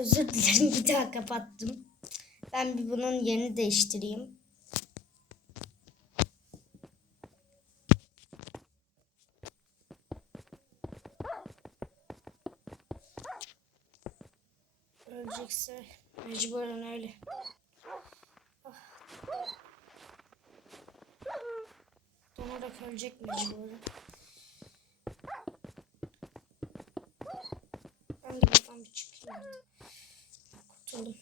Özür dilerim bir daha kapattım. Ben bir bunun yerini değiştireyim. Ölecekse mecburen öyle. Ah. Donarak ölecek mecburen. Ben de buradan bir çıkayım. artık. Gibi.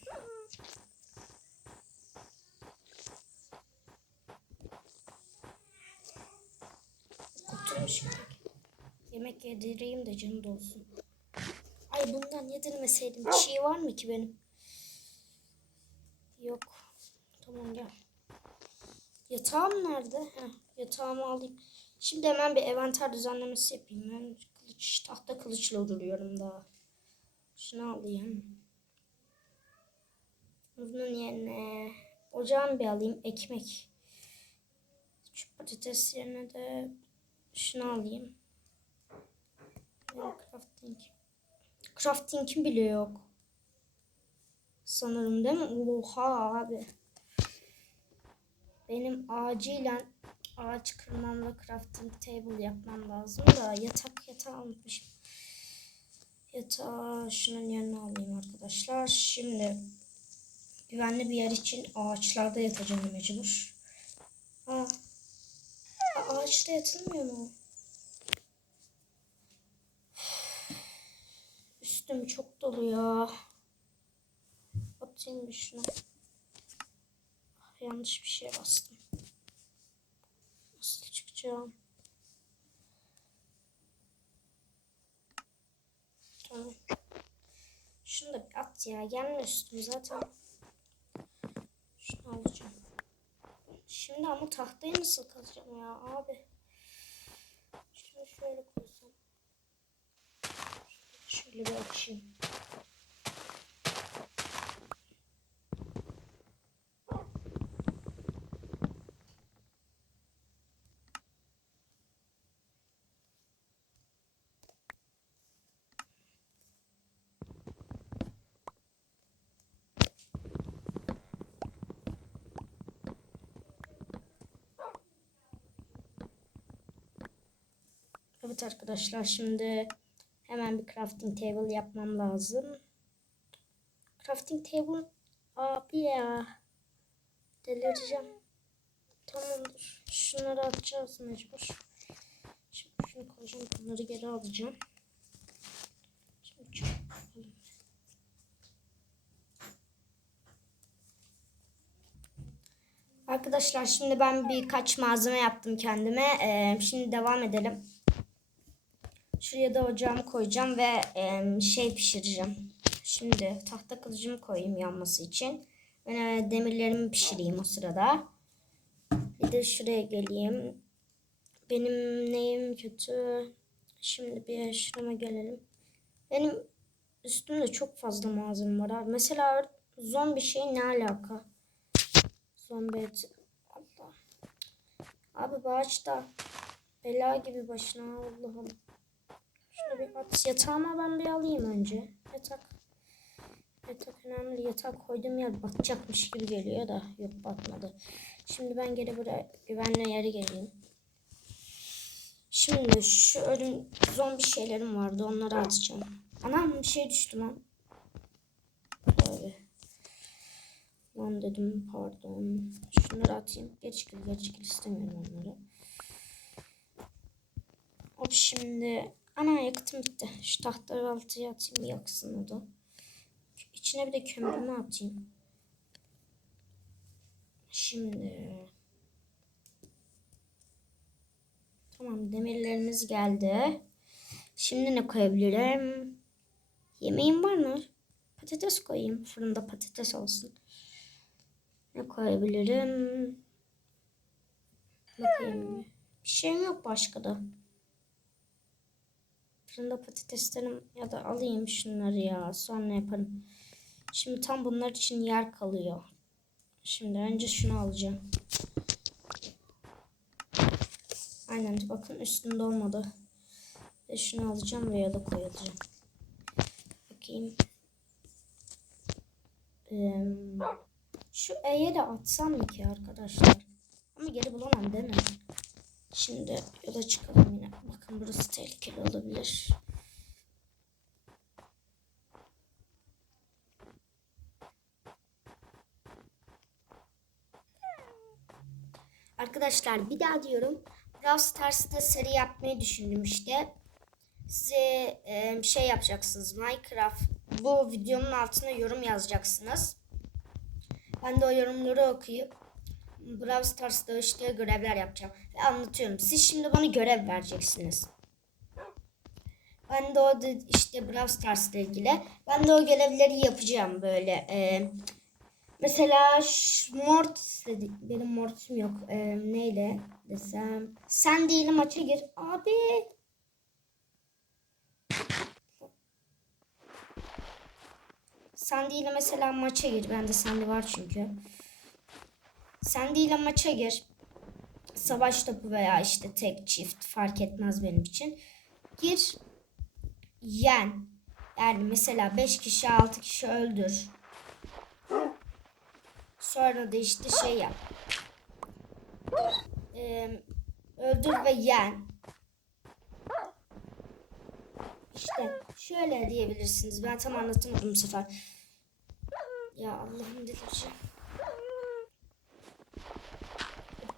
Yemek yedireyim de canı dolsun. Ay bundan yedirmeseydim. Çiğ var mı ki benim? Yok. Tamam gel. Yatağım nerede? Heh, yatağımı alayım. Şimdi hemen bir envanter düzenlemesi yapayım. Ben kılıç, tahta kılıçla duruyorum daha. Şunu alayım. Bunun yerine ocağımı bir alayım. Ekmek. Şu patates yerine de şunu alayım. Benim crafting. Crafting'im bile yok. Sanırım değil mi? Oha abi. Benim acilen ağaç kırmam ve crafting table yapmam lazım da yatak yatağı unutmuşum. Yatağı şunun yerine alayım arkadaşlar. Şimdi güvenli bir yer için ağaçlarda yatacağım mecbur. Aa, ağaçta yatılmıyor mu? Üstüm çok dolu ya. Atayım bir şunu. Ah, yanlış bir şeye bastım. Nasıl çıkacağım? Tamam. Şunu da bir at ya. Gelme üstüme zaten. Alacağım. Şimdi ama tahtayı nasıl kazacağım ya abi? Şunu şöyle koysam. Şöyle bir açayım. Evet arkadaşlar şimdi hemen bir crafting table yapmam lazım. Crafting table abi ya delireceğim. Tamamdır. Şunları atacağız mecbur. Şimdi şunu koyacağım. Bunları geri alacağım. Arkadaşlar şimdi ben birkaç malzeme yaptım kendime. Ee, şimdi devam edelim. Şuraya da ocağımı koyacağım ve e, şey pişireceğim. Şimdi tahta kılıcımı koyayım yanması için. Ben e, demirlerimi pişireyim o sırada. Bir de şuraya geleyim. Benim neyim kötü? Şimdi bir şurama gelelim. Benim üstümde çok fazla malzeme var. Mesela zombi şey ne alaka? Zombi eti. Allah. Abi bu bela gibi başına Allah'ım. Bir at. Yatağıma ben bir alayım önce. Yatak. Yatak önemli. Yatak koyduğum yer batacakmış gibi geliyor da. Yok batmadı. Şimdi ben geri buraya güvenli yere geleyim. Şimdi şu ölüm zombi şeylerim vardı. Onları atacağım. Anam bir şey düştü lan. Böyle. Lan dedim pardon. Şunları atayım. Geri çekil geri çekil istemiyorum onları. Hop şimdi ana yakıtım bitti. Şu tahtaları altıya atayım yaksın o da. İçine bir de kömürümü atayım. Şimdi Tamam demirlerimiz geldi. Şimdi ne koyabilirim? Yemeğim var mı? Patates koyayım. Fırında patates olsun. Ne koyabilirim? Bakayım. Bir şeyim yok başka da. Fırında patateslerim ya da alayım şunları ya. Sonra yaparım. Şimdi tam bunlar için yer kalıyor. Şimdi önce şunu alacağım. Aynen bakın üstünde olmadı. Ve şunu alacağım ve yola koyacağım. Bakayım. Ee, şu E'ye de atsam mı ki arkadaşlar? Ama geri bulamam değil mi? Şimdi yola çıkalım yine. Bakın burası tehlikeli olabilir. Arkadaşlar bir daha diyorum. Brawl Stars'ta seri yapmayı düşündüm işte. Size e, şey yapacaksınız. Minecraft bu videonun altına yorum yazacaksınız. Ben de o yorumları okuyup Brawl Stars'ta işte görevler yapacağım. Ve anlatıyorum. Siz şimdi bana görev vereceksiniz. Ben de o işte Brawl Stars'la ilgili. Ben de o görevleri yapacağım böyle. E, mesela Mortis dedi. Benim Mortis'im yok. E, neyle desem. Sen değil maça gir. Abi. Sandy ile mesela maça gir. Bende Sandy var çünkü. Sandy ile maça gir. Savaş topu veya işte tek çift fark etmez benim için. Gir. Yen. Yani mesela 5 kişi 6 kişi öldür. Sonra da işte şey yap. Ee, öldür ve yen. İşte şöyle diyebilirsiniz. Ben tam anlatamadım bu sefer. Ya Allah'ım delireceğim.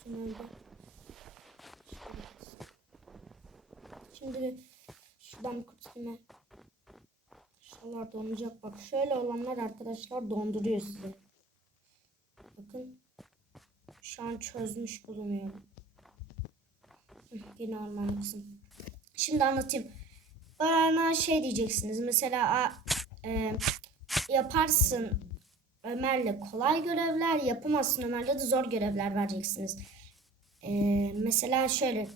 Öldü. Şimdi bir şuradan bir kurtulayım. İnşallah donacak. Bak şöyle olanlar arkadaşlar donduruyor sizi. Bakın. Şu an çözmüş bulunuyorum. Yine orman kızım. Şimdi anlatayım. Bana şey diyeceksiniz. Mesela e, yaparsın Ömer'le kolay görevler, yapamazsın Ömer'le de zor görevler vereceksiniz. E, mesela şöyle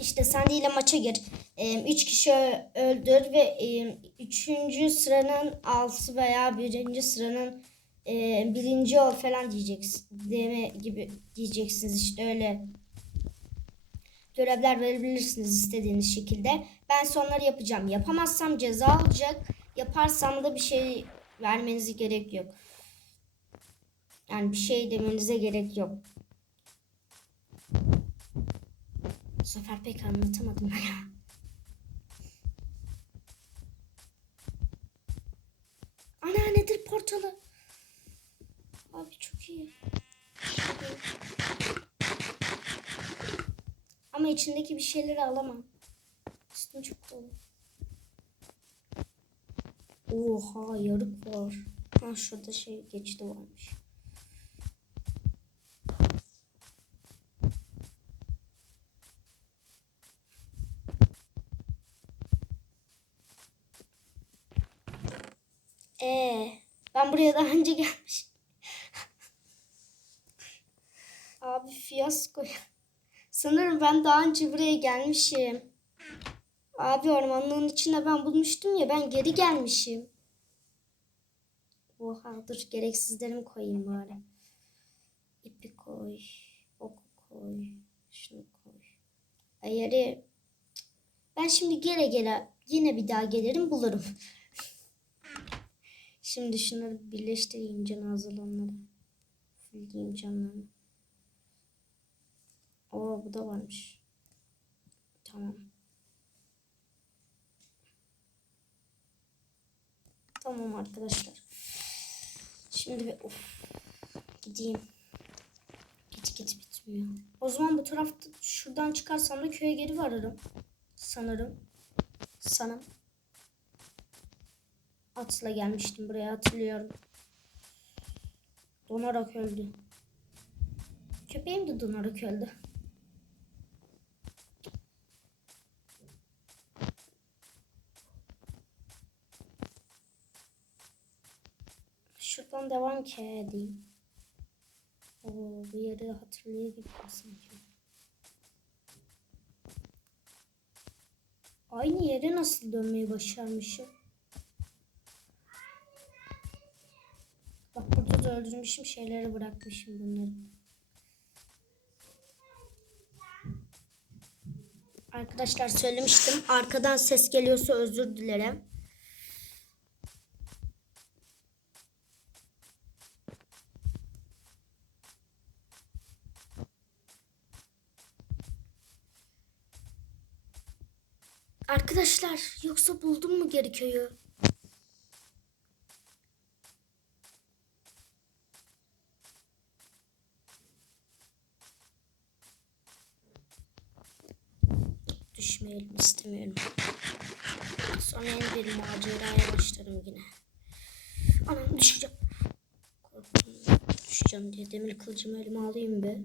işte sen ile maça gir. E, üç kişi öldür ve e, üçüncü sıranın altı veya birinci sıranın e, birinci ol falan diyeceksin. Deme gibi diyeceksiniz işte öyle görevler verebilirsiniz istediğiniz şekilde. Ben sonları yapacağım. Yapamazsam ceza olacak. Yaparsam da bir şey vermenize gerek yok. Yani bir şey demenize gerek yok. Bu sefer pek anlatamadım ya. Ana nedir portalı? Abi çok iyi. Ama içindeki bir şeyleri alamam. Üstüm çok dolu. Oha yarık var. Ha şurada şey geçti varmış. Ee, ben buraya daha önce gelmişim. Abi fiyasko. Sanırım ben daha önce buraya gelmişim. Abi ormanlığın içinde ben bulmuştum ya ben geri gelmişim. Oha dur gereksizlerimi koyayım bari. İpi koy. Oku koy. Şunu koy. Ayarı. Ben şimdi gele gele yine bir daha gelirim bulurum. şimdi şunları birleştireyim cenazelerine. Fulleyeyim canlarını. Oo bu da varmış. Tamam. Tamam arkadaşlar. Şimdi bir of gideyim. Git git bitmiyor. O zaman bu tarafta şuradan çıkarsam da köye geri varırım. Sanırım. Sanırım. Atla gelmiştim buraya hatırlıyorum. Donarak öldü. Köpeğim de donarak öldü. Şuradan devam ki edeyim. Oo, bu yeri hatırlıyor sanki. Aynı yere nasıl dönmeyi başarmışım? Bak burada da öldürmüşüm şeyleri bırakmışım bunları. Arkadaşlar söylemiştim. Arkadan ses geliyorsa özür dilerim. Arkadaşlar yoksa buldum mu geri köyü? Düşmeyelim istemiyorum. Sonra yeni bir maceraya başlarım yine. Anam düşeceğim. Korktum. Düşeceğim diye demir kılıcımı elime alayım be.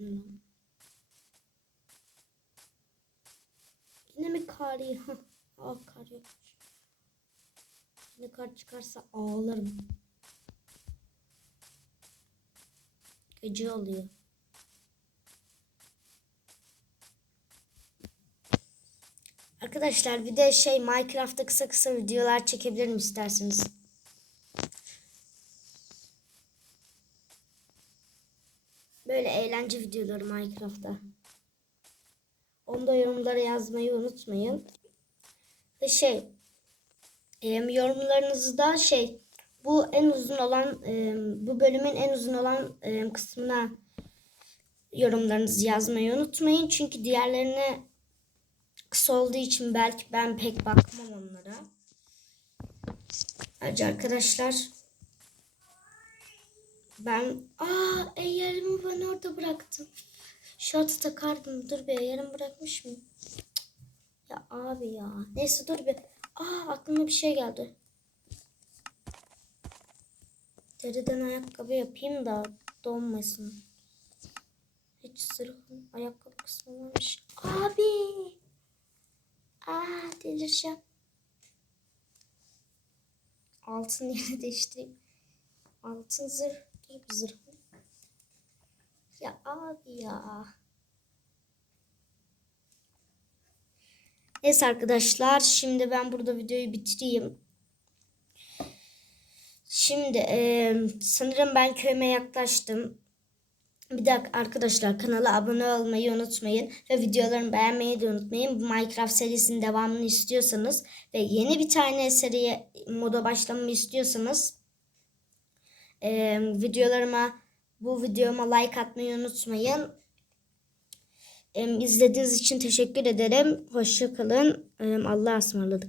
Anam. Yine mi kar ya? Aa kar yok. Yine kar çıkarsa ağlarım. Gece oluyor. Arkadaşlar bir de şey Minecraft'ta kısa kısa videolar çekebilirim isterseniz. Böyle eğlence videoları Minecraft'ta. Onda yorumlara yazmayı unutmayın. Ve şey e, yorumlarınızı da şey bu en uzun olan e, bu bölümün en uzun olan e, kısmına yorumlarınızı yazmayı unutmayın. Çünkü diğerlerine kısa olduğu için belki ben pek bakmam onlara. Ayrıca arkadaşlar ben aa eğerimi ben orada bıraktım. Şort takardım. Dur be yarım bırakmış mı? Ya abi ya. Neyse dur bir. Aa aklıma bir şey geldi. Deriden ayakkabı yapayım da donmasın. Hiç zırhın ayakkabı kısmı varmış. Abi. Aa delireceğim. Altın yeri değiştireyim. Altın zırh. Dur bir zırh. Ya abi ya. Neyse arkadaşlar şimdi ben burada videoyu bitireyim. Şimdi eee, sanırım ben köyüme yaklaştım. Bir dakika arkadaşlar kanala abone olmayı unutmayın ve videolarımı beğenmeyi de unutmayın. Bu Minecraft serisinin devamını istiyorsanız ve yeni bir tane seriye moda başlamamı istiyorsanız eee, videolarıma bu videoma like atmayı unutmayın. İzlediğiniz için teşekkür ederim. Hoşça kalın. Em, Allah'a ısmarladık.